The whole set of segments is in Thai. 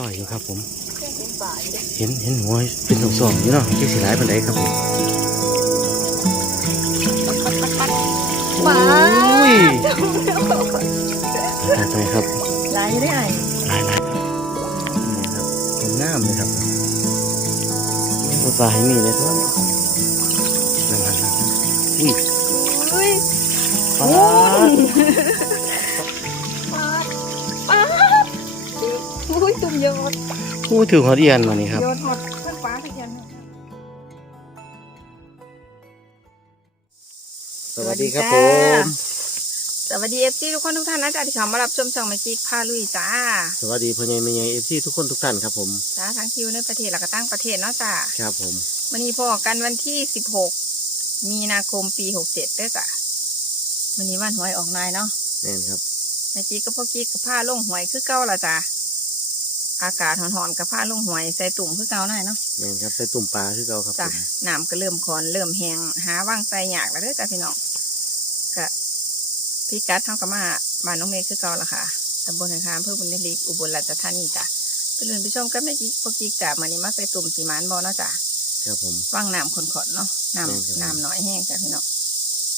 ลอยอยู่ครับผมเครื่องเป็นป่าอยู่เห็นเห็นหัวเป็นสองสองอยู่เนาะที่สีร้ายเป็นไรครับผมป่าอุ้ยตายไปครับลายอยู่ได้ไงหลายหลายครับนี่ครับเป็นงามเลยครับรถไฟให้มีเลยครับนั่นนั่นนั่นอุ้ยอุ้ย อุ้ยตุ่มโยนอู้ถือหัวเอียนมานี่ครับโยนหมดทั้งป่าทั้งยันสวัสดีครับสวัสดีผจ้ามสวัสดีเอฟซีทุกคนทุกท่านนะจ๊ะที่เข้ามารับชมช่องแมจิกพาลุยจ้า สวัสดีพ่อใหญ่แม่ใหญ่เอฟซีทุกคนทุกท่านครับผมจ้าทั้งที่อยู่ในประเทศและก็ต่างประเทศเนาะจ้าครับผมวันนี้พอกันวันที่สิบหกมีนาคมปีหกเจ็ดเด้อจ้ะวันนี้วันหวยออกนายเนาะแน่นครับแม่จีกับพ่อกี้กับผ้าลงหวยคือเก่าละจ้ะ อากาศหอนๆกับผ้าลงหวยใส่ตุ่มคือเก่าหน่อยเนาะแน่นครับใส่ตุ่มปลาคือเก่าครับผจ้ะมน้ำก็เริ่มคอนเริ่มแห้งหาว่างใส่ยากแล้วเด้อจ้ะพี่น้องก็พี่กัดเท่ากับมาบ้านน้องเมย์คือเก่าละค่ะตำบลแห่งคามเพื่อบุญเดลีอุบลราชธานีจ้ะไปเรียนไปชมกันแม่จีพ่อกี้กับมานี่มาใส่ตุ่มสีมานบอเนาะจ้ะครับผม ว่างน้ำขอนๆเนาะน้ใช่ครับำน้ำน้อยแห้งจ้ะพี่น้อง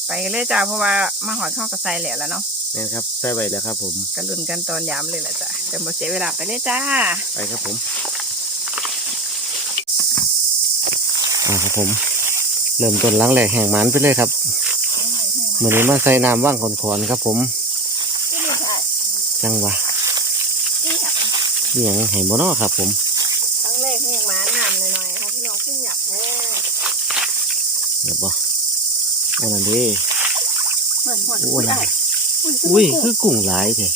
ไปเลยจ้ะเพราะว่ามาหอดเข้ากระใสแหละแล้วเนาะแน่นครับใส่ไว้แล้วครับ ผมกระลุนกันตอนยามเลยแหละจ้ะจะหมดเสียเวลาไปเลยจ้า ไปครับผมอ่าครับผม เริ่มต้นล้างแหลกแห่งหมันไปเลยครับเหมือนนี้มาใส่น้ำว่างขอนๆครับ ผมจังหวะนี่ยังเห็นบ่เนอครับ ผมทั้งเลขเพียงหมาน้ำหน่อยๆครับพี่น้องขึ้นหยับแท้เดี๋ยวบ่อันนั้นดิเหมือนหมดอ้วนได้ อุ้ยคือกุ้งหลายแท้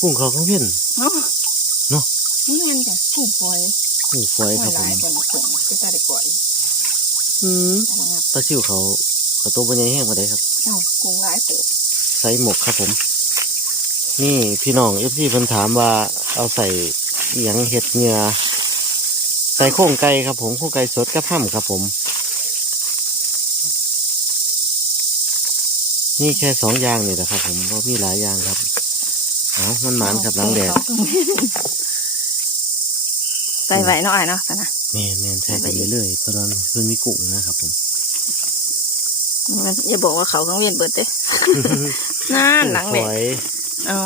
กุ้งเขาเขาเพี้ยนเนาะเนาะนี่มันจ้ะกุ้งฝอยกุ้งฝอยครับหผลามยคนกุ้งก็จะได้ก่อยอืมนะครับปลาซิวเขาเขาตัวเป็นใหญ่แห้งมาได้ครับเอ้ากุ้งหลายเติบใส่หมกครับผม นี่พี่น้องเอฟซีเพิ่นถามว่าเอาใส่อหยังเห็ดเหงื่อใส่โครงไก่ครับผมโครงไก่สดกระเพร่ำครับผม นี่แค่สองอย่างนี่แหละครับ ผมเพราะมีหลายอย่างครับเอามันหมานครับหลังแดดใส่ไว้หน่อยเนาะกันนะแม่นแม่นใส่ไปเรื่อยๆเพราะนั้นเพิ่นมีกุ้งนะครับผมมันอย่าบอกว่าเขากังเวียนเบิดเด้นั่นหลังแดฝดอยเอ้า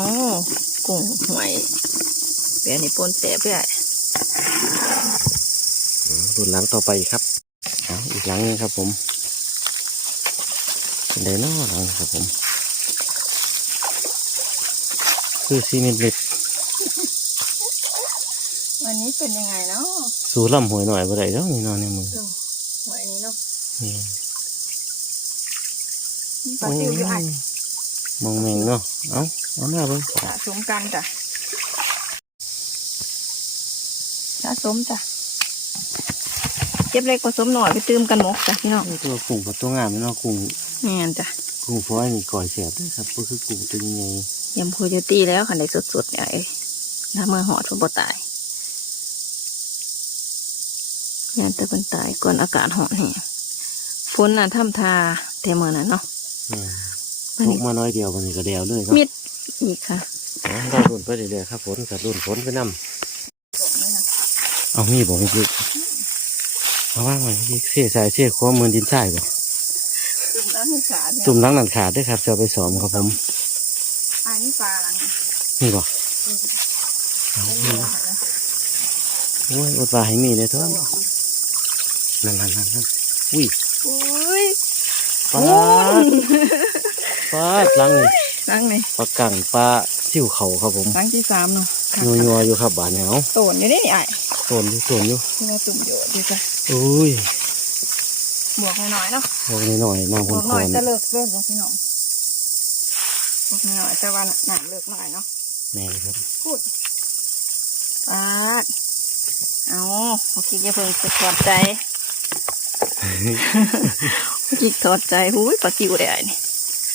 กุ้งหวยเดี๋ยวนี้ปนแสบไปไอ้อืมรุ่นหลังต่อไปครับเอาอีกหลังหนึงครับผม เป็นไดโน่หลังครับผม คือซีเมนต์เล็ดวันนี้เป็นยังไงเนาะสู่ลำหวยหน่อยบ่ได้แล้วนี่เนอนในมือหวยนี้เนาะนี่ปลาซิวอยู่ไอ้มองแมงเนาะเอาเอาหน้าเบิ่งสะสมกันจ้ะสะสมจ้ะเก็บเล็กผสมหน่อยไปตื้มกันหมกจ้ะพี่น้องตัวกุ้งกับตัวงามเนาะกุ้ง แม่นจ้ะกุ้งฝอยนี่ก่อยเสียบด้วยครับ ก็คือกุ้งตัวใหญ่ยำโคโยตี้แล้วขันได้สดๆเนี่ยไอ้ถ้าเมื่อหอดทุบตายยานแต่เป็นตายก่อนอากาศหอนแห้งฝนน่ะทำทาแต่เมื่อนั้นเนาะนี่วันตนี้กมาน้อยเดียววันนี้ก็เดียวเลยเนาะมิดอีกค่ะเอาเราลุ่นไปเรื่อยๆครับฝนกับลุ่นฝนไปนำเอามีบอกพี่เอาว่างไว้พี่เสียสายเสียขวามือดินทรายบ่ จุ่มแล้วมีขาเนี่ยจุ่มหลังนันขาดด้วยครับจะเอาไปสอมครับผมอันนี้ปลาหลังนี่บ่เอาเป็นนี่เนื้อบ่ค่ะโอ้ยอดว่าให้มีเลยเท่านั้นนั่นนั่นนั่นนั่นอุ้ยอุ้ยปลาดปลาดหลังนี่หลังนี่ปลากังปลาซิ่วเขาครับผมหลังที่สามเนาะค่ะนัวนัวๆอยู่ครับบานเหนียวโตนอยู่นี่ไอ้ต้นอยู่ต้นอยู่ที่เราตุ่มอยู่ดีจ้ะอุ้ย บวกหน่อยๆเนาะบอกหน่อยๆน้ำบควกหน่อยนจะเลิกเลิกจ้ะพี่น้องบวกหน่อยแต่ว่าหนักเลิกหน่อยเนาะๆแม่นครับพูดปาดเอาโอเคอย่าเพิ่งจะถอดใจอีกถอดใจหูยปลาซิวได้ไอ้นี่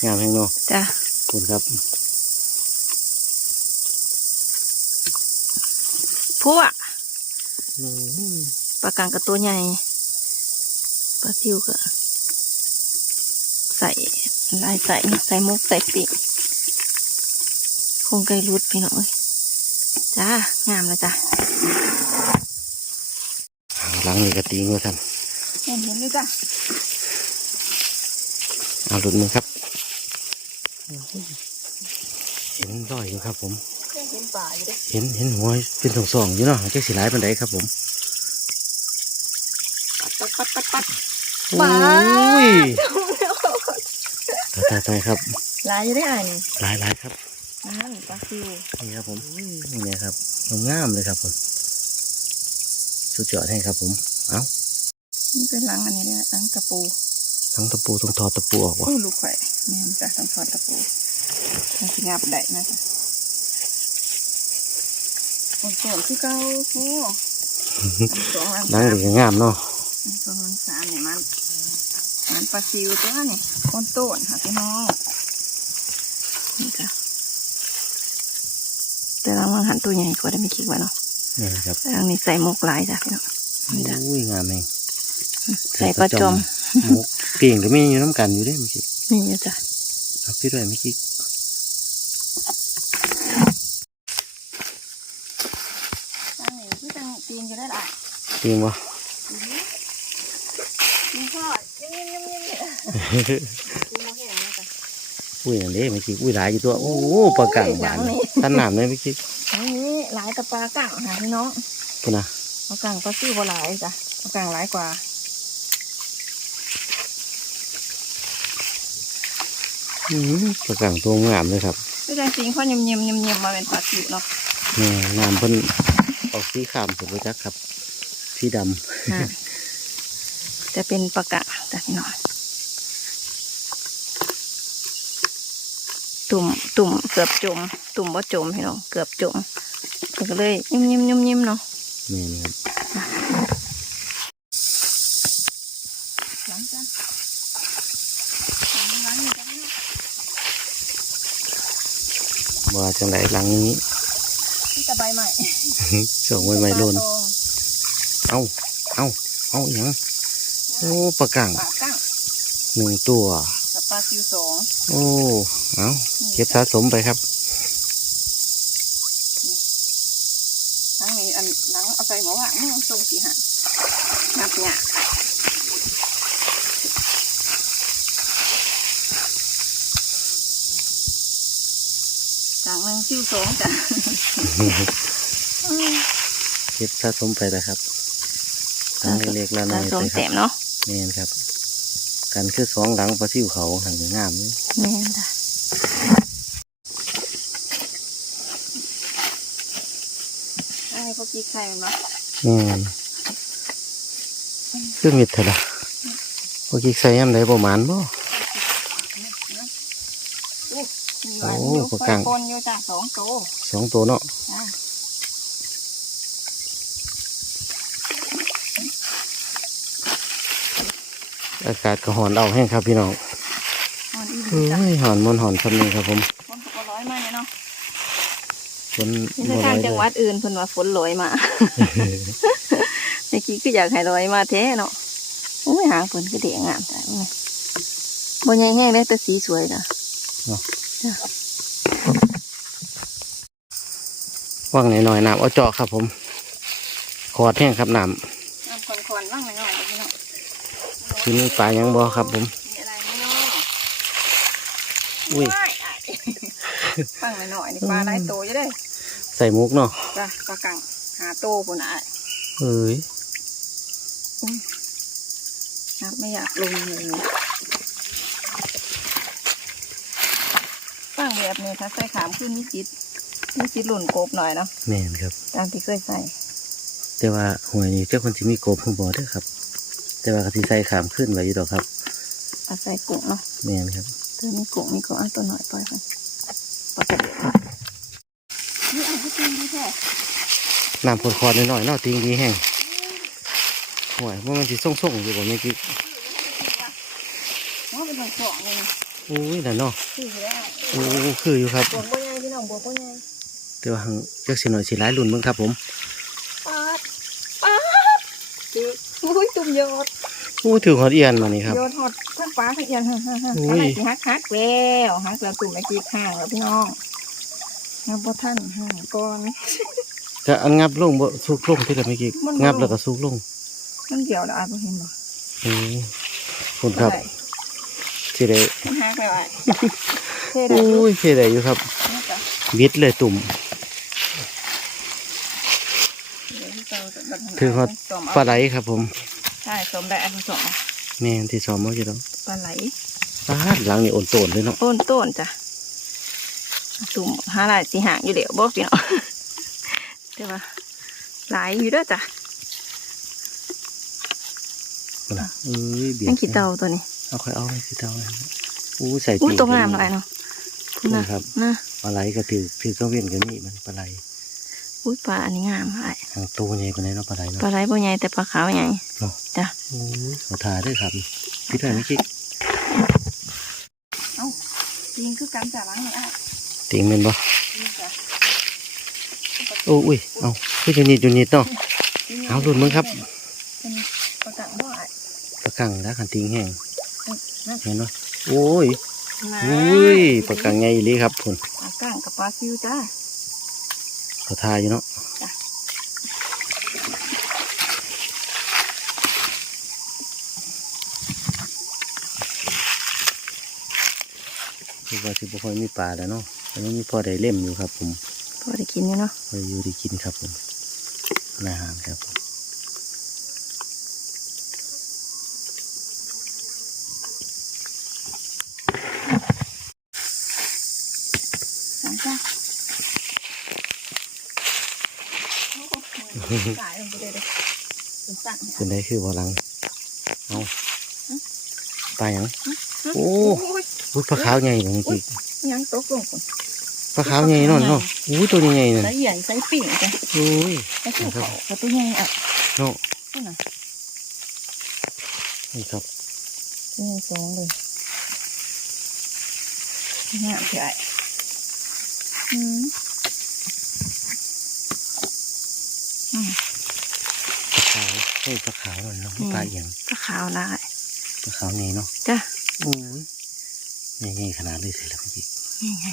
งามแห้งเนาะจ้ะขอบคุณครับพวกอืมปลากังกับตัวใหญ่ ปลาซิวก็ใส่ลายใส่เนาะใส่มุกใส่ปีกคงไก่รุดพี่น้องเอ้ยจ้างามแล้วจ้ะหลังนี่กระติงว่าท่านเห็นเห็นเลยจ้ะเอาหลุดมือครับเห็นรอยอยู่ครับผม เห็นป่าอยู่เด้เห็นเห็นหัวเป็นสองสองๆอยู่เนาะเจ๊สีร้ายปันไดครับผม ปัดปัดปัดปัดโอ้ว้ายตายตายตาครับลายอยู่ได้อะนี่หลายหลายครับนั่นปลาซิวนี่ครับผมนี่ครับงามเลยครับผมสุดยอดให้ครับผมเอานี่เป็นลังอันนี้เนี่ยลังตะปูทั้งตะปูต้องถอดตะปูออกวะลูกไข่เนี่ยจ้ะต้องถอดตะปูต้องสิงับได้นะจ๊ะโอ้โหคือเก่าโอ้อังอันนั่สางมดีงามเนาะ สองอันสามเนี่ยมันมันปลาซิวตัวนี่ก้นโต้นค่ะพี่น้องนี่จ้ะแต่เราลองหันตัวใหญ่กว่าได้ไม่คิดว่าเนาะนี่ครับอันนี้ใส่หมกหลายจ้ะพี่น้องนี่จ้ะอุ้ยงามเองใส่ปลาจอมหมูเก่งก็ไม่อยู่น้ำกันอยู่เด้เมื่อกี้นี่นะจ้ะเอาพี่ด้วยเมื่อกี้ตั้งนี่คือตั้งตีนอยู่ได้หลายจริงวะ ตีนพ่อยิ้มยิ้มยิ้มยิ้มตีนโมเห็นนะจ้ะ อุ้ยอันนี้เมื่อกี้อุ้ยหลายอยู่ตัว โอ้โหปลากังหวานโอ้ยหนังนี่ตันหนามเลยเมื่อกี้อันนี้หลายตะปลากั่งค่ะพี่น้องปุ่นนะปลากั่งปลาซิ่วบ่หลายจ้ะปลากั่งหลายกว่าอื้อหือปลากังตัวงามเลยครับคือจังจริงพ่อยิ้มยิ้มยิ้มยิ้มมาเป็นปลาซิ่วเนาะนี่น้ำเพิ่นออกสีขามสุดเลยจักครับ สีดค่ะจะเป็นปลากะจ้ะพี่น้อง ตุ่มตุ่มเกือบจม ตุ่มว่าจมพี่น้องเกือบจมเพิ่นก็เลยยิ้มยิ้มยิ้มยิ้มเนาะำนี่นะครับหลังจ้ะหลังนี่จ้ะพี่น้องว่าจังไรหลังนี้นี่จะใบใหม่ส่งไว้ไม่โลนปลาทองเอ้าเอ้าเอ้าอหยังโอ้ปลากังปลากั้งหนึ่งตัวกับป ลาซิวสองโอ้ เอาเก็บสะสมไปครับหลังนี้อันหลังเอาใส่หมอว่านี่มันทรงสีหางนับเนี่ยหลังหนึ่งซิวสองจ้ะเก็บสะสมไปแล้วครับหลังเล็กๆแล้วน้อยสไปมคแต้รับมเนาะแม่นครับ กันคือสองหลังปลาซิวเขาหันงามนี่แม่นจ้ะไอ้พวกกี้ไข่มันเนาะแม่นคือมิดเถอะละพวกกิ๊กใส่ยำไดประมาณบ่มีหลายโอ้นิ้วพวกกั้งปนอยู่จ้ะสองโตสองตัวเนาะ อากาศก็หอนเอาแห้งครับพี่น้องมันอีเฮ้ดีจ้ะยหอนมันหอนคำนี้ครับผมฝนตกร้อยมาเนี่ยเนาะฝนไม่บ่ใช่ร้ทาองยเลจังยหวัดอื่นเพิ่นว่าฝนลอยมาเมื่อกี้ก็อยากให้ลอยมาแท้เนาะโอ้ยหางเพิ่นก็เด็งามแต่นี่บนใหญ่แห้งได้แต่สีสวยจ้ะว่างหน่อยๆน้ำเอาเจาะครับผม ขอดแห้งครับน้น้ำคอนๆว่างหน่อยๆพี่เนาะำ ที่นี่ปลายังบ่ครับผม มีอะไรไหมเนาะอุ้ยว้ายอ้ายฟังหน่อยๆนี่ปลาหลายโตจะได้ใส่มุกเนาะจ้ะปลากังหาโตพุ่นน่ะอ้ายเอ้ยครับไม่อยากลงเลยฟังแบบนี้ถ้าใส่ขามขึ้นนี่จิตนี่จิตหล่นโกบหน่อยเนาะแม่นครับ ตามที่เคยใส่ แต่ว่าหวยนี้เจ้าคนที่มีกบของบ่เด้อครับ แต่ว่ากะทิใส่ขามขึ้นไว้อยู่ดอกครับเอาใส่กุ้งเนาะแม่นครับตัวนี้กุ้งนี่ก็เอาตัวหน่อยปล่อยค่ะปลากระเดียวนี่เอาไปกินดีแท้น้ำขอดๆหน่อยๆเนาะติงดีแห้งหวยว่ามันสิส่งๆอยู่บ่เมื่อกี้ว่าเป็นของของเลยนะอุ้ยนั่นเนาะคือแล้วโอ้คืออยู่ครับบวกบ่ใหญ่พี่น้องบวกบ่ใหญ่แต่ว่าหังจักสิหน่อยสิหลายรุ่นเบิ่งครับผม ปาดปาดคืออุ้ยตุ่ มยอดอู้ถือหอดเอียนมานี่ครับ ยอดหอดทั้งปลาทั้งเอียนฮ่าฮ่าฮ่าอุ้อะไรยฮักฮักแล้วฮักแล้วตุ่มไอ้กีข้างแล้วพี่น้องน้ำบ่ท่านห่างก่อน ก็อันงับลงบ่สุกลงที่ละเมื่อกี้มันบ่ งับแล้วก็สุกลงมันเดียวแล้วอายบ่เห็นบ่อืมคุณครับได้ที่ได้มันหักแล้วอายเท่ได้อุ้ยที่ได้อยู่ครับ นี่จ้ะวิดเลยตุ่ม เดี๋ยวที่เจ้าจะบัดนี้ถือว่าส้มเอปลาไหลครับผม ใช่สมได้อันผสมแม่นที่ซ้อมเมื่อกี้แล้วปลาไหลปลาหลังนี่โอนโตนเลยเนาะต้นต้นจ้ะตุ่มหาหลายสีหางอยู่เดี๋ยวบอกพี่เนาะแต่ว่าหลายอยู่เด้วยจ้ะพุ่นน่ะเอ้ยเบียดยังขี้เตาตัวนี้เอาค่อยเอาให้ขี้เตาเลยอู้ใส่อุ้ยปีกตัวงามหลายเนาะพุ่นนะครับนะปลาไหลก็ถือถือก็เวียนกันนี่มันปลาไหล อุ้ยปลาอันนี้งามหลายทางตัวใหญ่ปานไหนเนาะปลาไหลปเนาะลาไหลบ่ใหญ่แต่ปลาขาวใหญ่เนาะจ้ะโอ้ยขอทาด้วยครับพี่ด้วยไม่คิดเอ้าจริงคือการจ่าล้างเลยอะติงเม็นบ่จริงจ้ะโอ้อุ้ยเอาคือจะนิดอยู่นิดเนาะเอารุ่นมึงครับเป็นประกังบ่อะปลากังแล้วขันติงแห้งนั่นเห็นเนาะโอ้ยนะอุ้ยปลากังใหญ่อีหลีครับพุ่นปลาก้างกับปลาซิวจ้า ขอทาอยู่เนาะจ้ะคือว่าสิบ่ค่อยมีปลาแล้วเนาะแต่มันมีพอได้เล่มอยู่ครับผม พอได้กินอยู่เนาะพออยู่ได้กินครับผมอาหารครับผม สามจ้าโอ้โห สายลงไปเลยเลยสงสารเป็นได้คือบ่หลังเอาปลาหยังโอ้โอ้ยอุ้ยปลาขาวใหญ่เมื่อกี้ยังตกลงคนปลาขาวใหญ่เนาะเนาะอุ้ยตัวใหญ่ๆนั่นใส่ใหญ่ใส่ปิ่งจ้ะอุ้ยแล้วคือเขาประตูใหญ่อะเนาะนี่น่ะนี่ครับตัวใหญ่สองเลยงามใหญ่อืมอืม ปลาขาวเฮ้ยปลา ขาวหน่อยเนาะอืมปลาเอียงก็ขาวลายปลาขาวใหญ่เนาะจ้ะโอ้ยใหญ่ๆขนาดเลยสิแล้วเมื่อกี้นี่ไง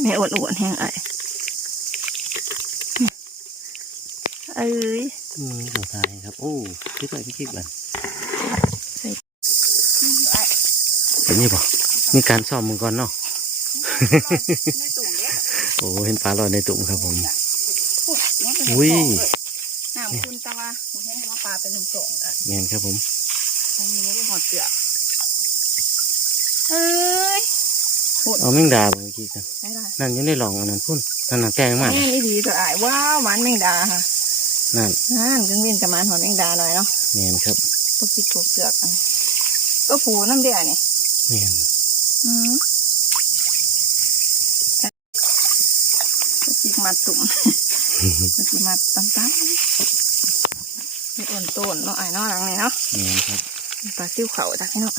แม่อ้วนๆแห้งไอ้เอ้ยอืมขอทายครับ โอ้คิดไปพี่คิดบันไอ้เป็นนี่บ่มีการซ่อมมือก่อนเนาะไม่ตุ่มเด้โอ้เห็นปลาลอยในตุ่มครับผม อุ้อุ้ยน้ำคุณตาว่าผม เห็นว่าปลาเป็นหนึ่งสองอะแมนครับผมตรงนี้ไม่หอดเปลือกเอ้ยเอาแมงดาเมื่อกี้กันได้ละนั่นอยังได้ลองอันนั้นพุ่นนั่นน่ะแป้งมากแม่นี่ดีตัวไอ้ายว้าวหวานแมงดาค่ะนั่นนั่นกังเวียนกับมันหอดแมงดาหน่อยเนาะแมนครับพวกที่ถูกเปลือกอะก็ผูน้ำเดือดนี่แมนอืมพวกที่มัดตุ่มพวกที่มัดตั้มตั้มมี อ่อนต้นเนาะไอ้ายเนาะหลังนี่เนาะแมนครับมีปลาซิ่วเขาจากนี่เนาะ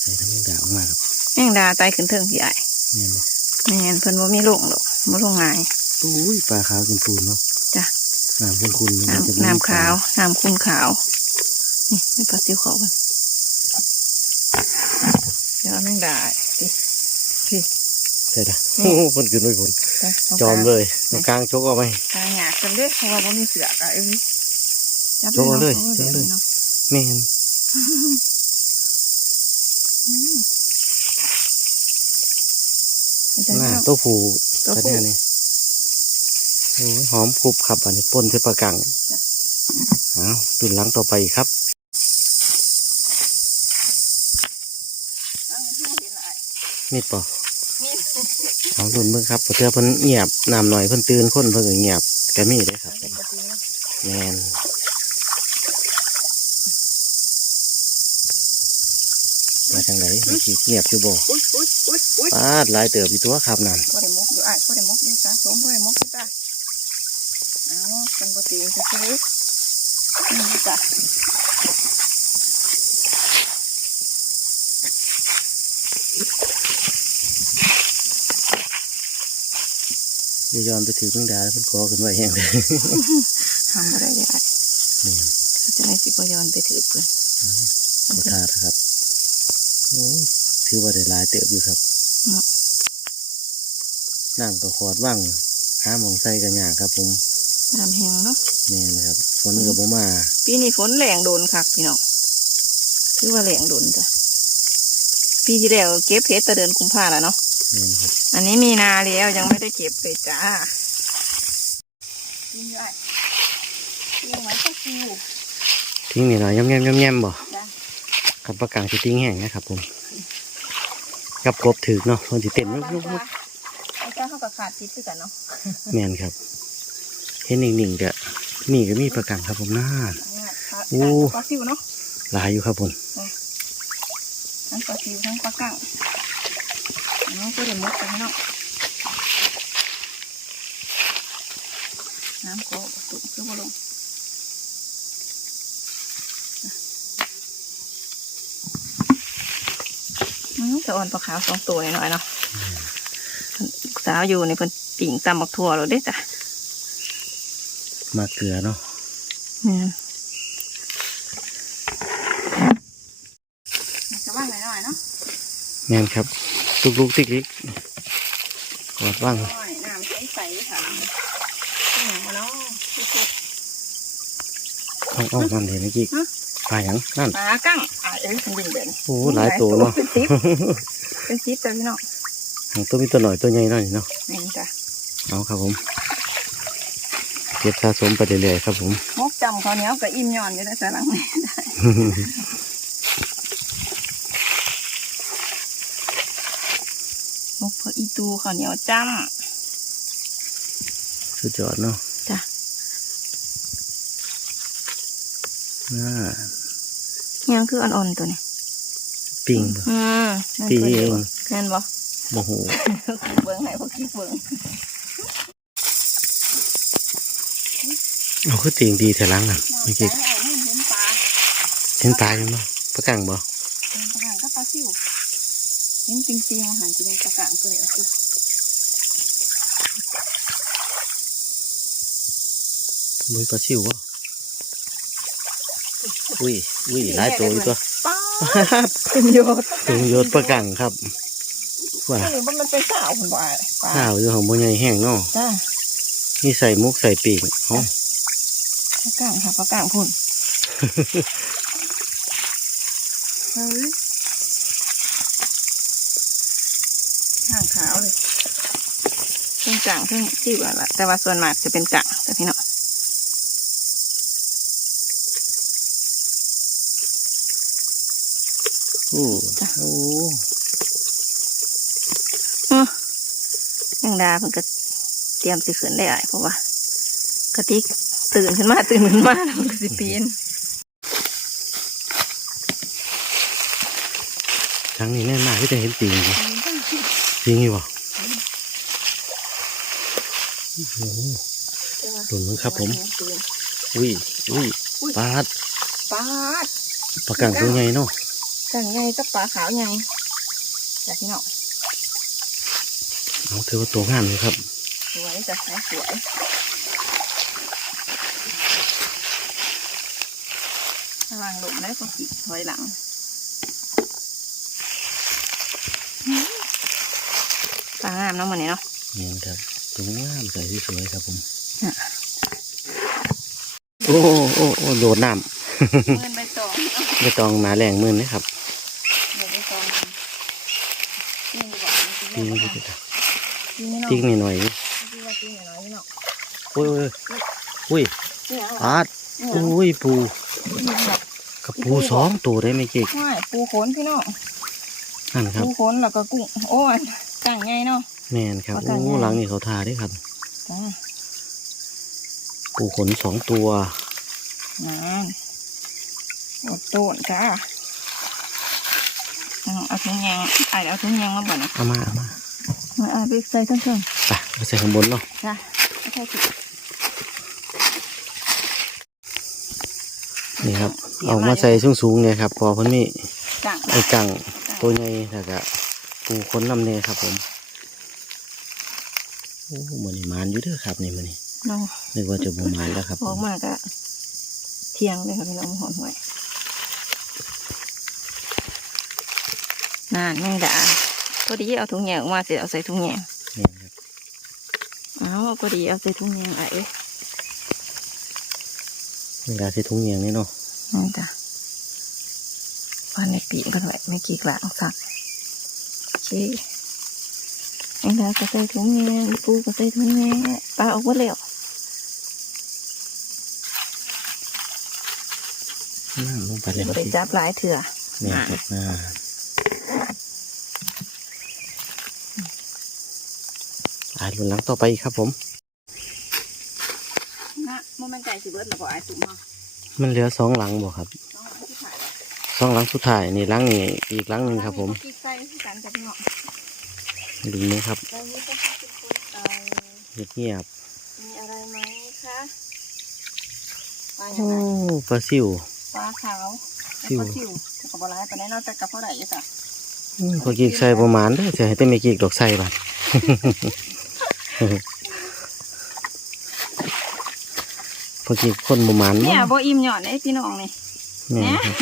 ใส่ทั้งแมงดาออกมาครับแมงดาตายขึ้นเทิงพี่ไอ้ายแมนบ่แม่นเพิ่นว่ามีลงดอกบ่ลงง่ายอุ้ยปลาขาวกินปูนเนาะจ้ะน้ำคุณคุณน้ำน้ำขาวน้ำคุณขาว นี่เป็นปลาซิวเขากันเดี๋ยวเอาแมงดาดิพี่ใช่ละโอ้โหเพิ่นขึ้นไปผลไปตรงจอมกางเลยตรงกลางชกเอาไปกลางหยาดกันเด้อเพราะว่าบ่มีเสือกอะเอ้ยจับโชว์เลยนาะโชว์เลย นาะแมนอืมไม่ได้หน้าแล้วตัวผูตัวตัวผู้เนี้ยนี่โอ้ยหอมกรุบครับอันนี้ป่นเทปลากังจ้ะ เอาตุนหลังต่อไปครับเอาเห็นหลายมีดป่ะ มีเอาตุนเบิ่งครับเพื่อเพิ่นเงียบน้ำหน่อยเพิ่นตื่นคนเพิ่นก็เงียบก็มีได้ครับเป็นปกติเนาะแมนมาทางไหนมีขี้เงียบอยู่บ่อุ้ยอุ้ยอุ้ยอุ้ยปาดหลายเติบอยู่ตัวครับนั่นพ่อได้มกอยู่อะพ่อได้มกอยู่สะสมพ่อได้มกอยู่จ้ะเอาเป็นปกติจะซื้อนี่จ้ะ ย่าย้อนไปถือแมงดาแล้วเพิ่นขอขึ้นไว้แห้งเลยทำอะไรได้แม่นก็จะได้สิบยอนไปถือเพื่อนขอทานะครับโอ้ยถือว่าได้หลายเติบอยู่ครับเนาะนั่งก็ขอดว่างหาหมองใส่กันยากครับ ผมน้ำแห้งเนาะแม่นะครับ ฝนก็บ่มา ปีนี้ฝนแรงโดนคักพี่น้องถือว่าแรงโดนจ้ะปีที่แล้วเก็บเพชรแต่เดือนกุมภาแล้วเนาะ แม่นะครับ อันนี้มีนาแล้วยังไม่ได้เก็บเลยจ้ากินได้กินไว้ก็คิวทิ้งนี่หน่อยย่ำๆย่ำๆบ่จ้ะกับปลากลางสิทิ้งแห้งนะครับผมกับกบถือเนาะคนสิเต้นลุกลุกลุกไอ้จ้าเขากับขาดพิษด้วยกันเนาะแม่นครับ เห็นนิ่งๆก็มีก็มีปลากลางครับผมน่าโอ้ปลาซิวเนาะหลายอยู่ครับผมทั้งปลาซิวทั้งปลากั้ง อันนี้ก็เดี๋ยวมดกันเนาะน้ำโกะตุ่มคือบ่ลงอืมจะอ่อนปลาขาวสองตัวหน่อยๆเนาะสาวอยู่ในเพิ่นปิ่งตำบักทั่วเราได้จ้ะมาเกลือเนาะเนี่ยจะว่างหน่อยๆเนาะแม่นครับ ลุกๆติ๊กๆกอดว่างน้อยน้ำใสๆค่ะนี่หยังวะเนาะเอาเอานั่นเห็นเมื่อกี้ฮะปลาหยังนั่นปลากั้งอ่าเอ้ยมันวิ่งเด่นโอ้หลายตัวเนาะเป็นซิปเป็นซิปแต่พี่น้องหางตัวมีตัวหน่อยตัวใหญ่หน่อยเนาะนี่จ้ะเอาครับผมเก็บสะสมไปเรื่อยๆครับผมมกจำเขาวเหนี้ยวกับอิ่มย่อนอยู่ได้แต่หลังนี่มก พออีตูเขาวเหนียวจ้สุดยอดเนาะำจ้ะน่ายังคืออ่อนๆตัวนี้ปิ้งบ่อืมนั่นปีตัวเอเดียวงแม่นบ่โมโหเบิ่งให้พวกคิดเบิ่งเอาคือติ่งดีแต่ลังอะน้องเมื่อใจกี้เอาเงินเห็นปลาเห็นปลาอยู่มั้ยปลากังบ่ เป็นปลากางก็ปลาซิวเห็นจริงๆอาหารจะเป็นปลากางตัวเดียวคือมือปลาซิวบ่อุ้ยอุ้ยหลายตัวอยู่ตัวป้าดเป็นโยดถึงยศปลากังครับว่านี่ว่ามันเป็นสาวคนบ่ายปลาข้าวอยู่ของบ่ใหญ่แห้งเนาะจ้านี่ใส่มุกใส่ปีกเอ้าปลากางค่ะปลากางพุ่นเฮ้ยห่างขาวเลยเครื่อง กลางเครื่องจิ้วอะละแต่ว่าส่วนมากจะเป็นกางแต่พี่เนาะโอ้โอ้อื้อยังดาเพิ่นก็เตรียมสิขึ้นได้อ้ายเพราะว่ากะติกตื่นขึ้นมาตื่นขึ้นมาแล้วมันก็สิปีนครั้งนี้แน่นมากที่จะเห็นปีกอยู่จริงอยู่บ่ โอ้โหหลุนมั้งครับผม อุ้ยอุ้ยปลาดปลาดปลากังตัวใหญ่เนาะกังใหญ่กับปลาขาวใหญ่จากพี่เนาะเอาถือว่าตัวงามอยู่ครับ สวยจ้ะสวยระวังหลุมได้ก็ขีดถอยหลังปลางามเนาะมันนี้เนาะนี่ครับ ตัวงามใส่ที่สวยครับผมอะโอ้โอ้โอ้โดดน้เงินใบตองเนาะำไม่ต้องหนาแรงมือนะครับเงินใบตองนี่ดีกว่าตีนี่นี่ดีก็กว่าจะนี่เนาะติ๊กนี่หน่อยนี่ว่าตีหน่อยๆเนาะโอ้ยโอ้ยอุ้ยนี่หยังปลาดอุ้ยปูนี่หยังแบบกับปูสองตัวได้ไหมเจ๊กง่ายปูขนพี่เนาะนั่นครับปูขนแล้วก็กุ้งโอ้ยกังใหญ่เนาะแม่นครับปลากังโอ้ใหญ่หลังนี่เขาทาด้วยครับจ้าปูขนสองตัวนั่นโอดโตนจ้าเอาเอาถุงยางไอ้เอาถุงยางมาบ่นะเอามาเอามามาเอาไปใส่เครื่องไปเอาใส่ข้างบนเนาะๆจ้าไม่ใช่สินี่ครับ เอามาใส่สูงๆเนี่ยครับ พอเพิ่นมีจังไอ้กังตัวใหญ่แล้วก็ปูขนน้ำเนี่ยครับผม โอ้เหมือนมานอยู่เด้อครับนี่มันนี่น้องนึกว่าจะบูมานแล้วครับออกมาก็เที่ยงเลยค่ะพี่น้องหอนหวยนั่นแมงดาพอดีเอาถุงยางออกมาเสร็จเอาใส่ถุงยางนี่ครับเอาพอดีเอาใส่ถุงยางไอ้เอ้ยเวลาใส่ถุงเงียงนี่เนาะนี่จ้ะวันในปีกันไว้ไม่กี่กลางสักโอเคเอ็งดาก็ใส่ถุงยางอีปูก็ใส่ถุงยางปลาออกหมดแล้วน้ำลงไปเลยบ่ได้จับหลายเถื่อเนี่ยครับอ่าอ่าลุ้นหลังต่อไปอีกครับผมนะมันมันไก่สิเบิดแล้วบ่ไอ้ตุ่มเนาะมันเหลือสองหลังบ่ครับน้องที่ถ่ายสองหลังสุดท้ายนี่หลังนี่อีกหลังหนึ่งครับผม กิ๊กไก่ที่กันจะเนาะดูนี่ครับแล้วนี่ก็เป็นคนไก่เงียบมีอะไรไหมคะปลาๆอย่างโอ้ไรปลาซิว ปลาขาวซิวปลาซิวกับบอลายไปได้นอกจากกับเท่าไหร่จ้ะอืมพอกีกใส่ประมาณเด้อจะให้แต่ไม่กีกดอกใส่บัดพอกีกคนประมาณเนี่ยเนาะบ่อิ่มหย่อนไอ้พี่น้องนี่แม่นครับ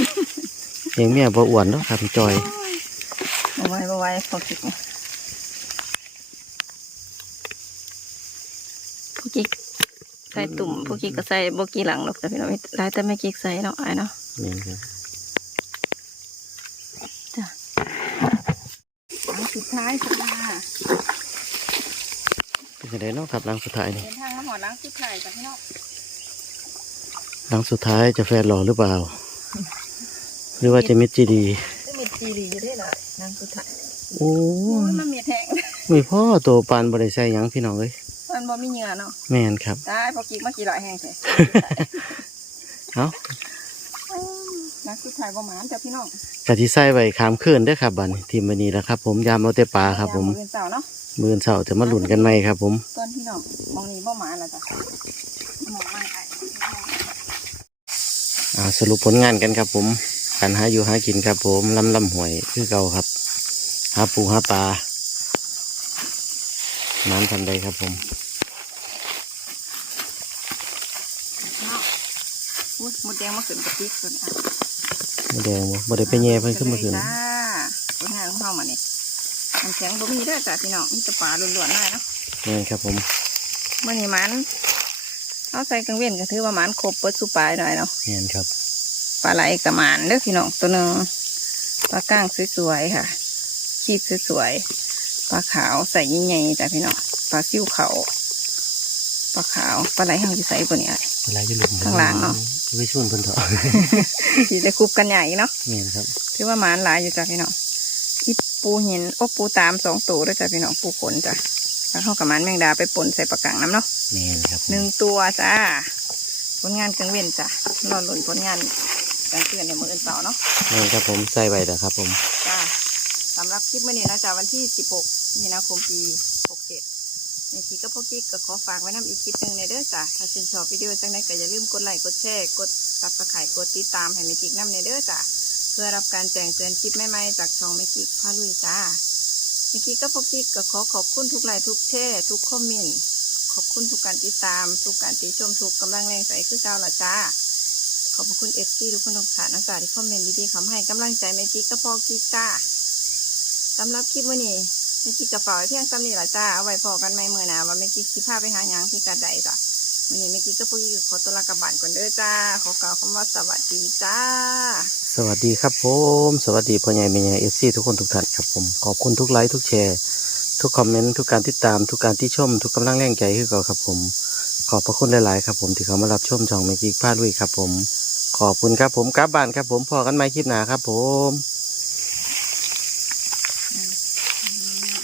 เลี้ยังเมียบ่อ้วนเนาะครับจอย บ่ไหวบ่ไหวพอกิกนี่พว กกิกใส่ตุ่มพวกกิกก็ใส่บ่กี่หลังหรอกแต่พี่น้องหลายแต่ไม่กิกใส่เนาะไอ้เนาะแม่นครับจ้ะหลังสุดท้ายจ้าเป็นจังไดเนาะครับหลังสุดท้ายนี่เดินทางมาหอดหลังสุดท้ายจ้ะพี่น้องหลังสุดท้ายจะแฟนหล่อหรือเปล่า หรือว่าจะมิดจีดีจะมีจีรีอยู่ได้หน่อยหลังสุดท้ายโอ้โอ้ยยมันมีแทงมีพ่อตัวปานบ่ได้ใส่หยังพี่น้องเอ้ยมัน บ่มีเหงื่อเนาะแม่นครับได้พอกิกมากี่ร้อยแห้งใช่เอ้าหลังสุดท้ายบ่หมานจ้ะพี่น้องกะที่ใส่ไว้ขามคืนเด้อครับบัดนี้ทีมบันนี้แล้วครับ ผมยามเอาแต่ปลาครับ ผมเป็นเสาเนาะมื้อเช้าจะมาหลุนกันไหมครับ ผมต้นพี่น้องมองนี้บ่หมานแล้วจ้ะมองไม่ไอ้อ่าสรุปผลงานกันครับ ผมการหาอยู่หากินครับ ผมลำลำหวยคือเก่าครับ หาปูหาปลาน้ำทันใดครับผม เนาะอุ้ย มดแดงมาขึ้นกับพริกตัวนี้อะบ่แดงบ่บ่ได้ไปแย่เพิ่นขึ้นมาขึ้นจ้าผลงานของเฮามานี่น้ำแข็งบ่มีเด้อจ้ะพี่น้องมีแต่ปลาล้วนๆได้เนาะนี่นครับผมมื่อนี้หมันเอาใส่กังเวียนก็ถือว่าหมันครบเปิดสุปลายหน่อยเนาะนี่นครับปลาไหลกับหมันเด้อพี่น้องตัวหนึ่งปลาก้างสวยๆค่ะขีบสวยๆปลาขาวใส่ใหญ่ๆจ้ะพี่น้องปลาซิ่วเขา ปลาขาวปลาไหลเฮาสิใส่บนนี้ไอ้อะไรจะหลุมข้างล่างเนาะไปชวนเพิ่นเถอะสิได้คุบกันใหญ่เนาะนี่นครับถือว่าหมันหลายอยู่จ้ะพี่น้องอีปูหินโอ้ปูตามสองตัวด้วยจ้ะพี่น้องปูขนจ้ะแล้วเขากับมันแมงดาไปป่นใส่ปลากังน้ำเนาะนี่นครับผมหนึ่งตัวจ้าผลงานกลางเว้นจ้ะรอหลุนผลงานกลางคืนในมืออื่นเสาร์เนาะนี่นครับผมใส่ไว้แล้วครับผมจ้าสำหรับคลิปมื่อนี้นะจ้าวันที่ 16มีนาคมปี 67 ในทีก็พอกิ๊กก็ขอฝากไว้น้ำอีกคลิปหนึ่งในเด้อจ้ะถ้าชื่นชอบวิดีโอจังนั้นก็อย่าลืมกดไลค์กดแชร์กดซับสไครต์กดติดตามให้เมกิกน้ำในเด้อจ้ะเพื่อรับการแจ้งเตือนคลิปใหม่ๆจากช่องเมกิกพาลุยจ้าเมกิกก็พอกิ๊กก็ขอขอบคุณทุกไลค์ทุกแชร์ทุกคอมเมนต์ขอบคุณทุกการติดตาม ทุกการติชมทุกกำลังแรงใจคือเก่าละจ้าขอบคุณเอฟซีทุกคนทุกท่านนะจ๊ะที่คอมเมนต์ดีๆคำให้กำลังใจแม่กิ๊กก็พอกิ๊กจ้าสำหรับคลิปวันนี้ แม่กิ๊กกระเป๋าเพียงซ้ำนี่ละจ้า เอาไว้พอกันไม่เมื่อนาว่าแม่กิ๊กสิพาไปหาหยังที่กาใดจ้ะวันนี้แม่กิ๊กก็พอกิ๊กขอตัวลากลับบ้านก่อนเด้อจ้า ขอกล่าวคำว่าสวัสดีจ้า สวัสดีครับผม สวัสดีพ่อใหญ่แม่ใหญ่เอฟซีทุกคนทุกท่านครับผม ขอบคุณทุกไลค์ทุกแชร์ ทุกคอมเมนต์ทุกการติดตามทุกการที่ชม ทุกกำลังแรงใจคือเก่าครับผม ขอบพระคุณหลาย ๆ ครับผมที่เขามารับชมช่องเมกิกพาลุยครับผม ขอบคุณครับผมกลับบ้านครับผมพอกันใหม่คลิปหนาครับผม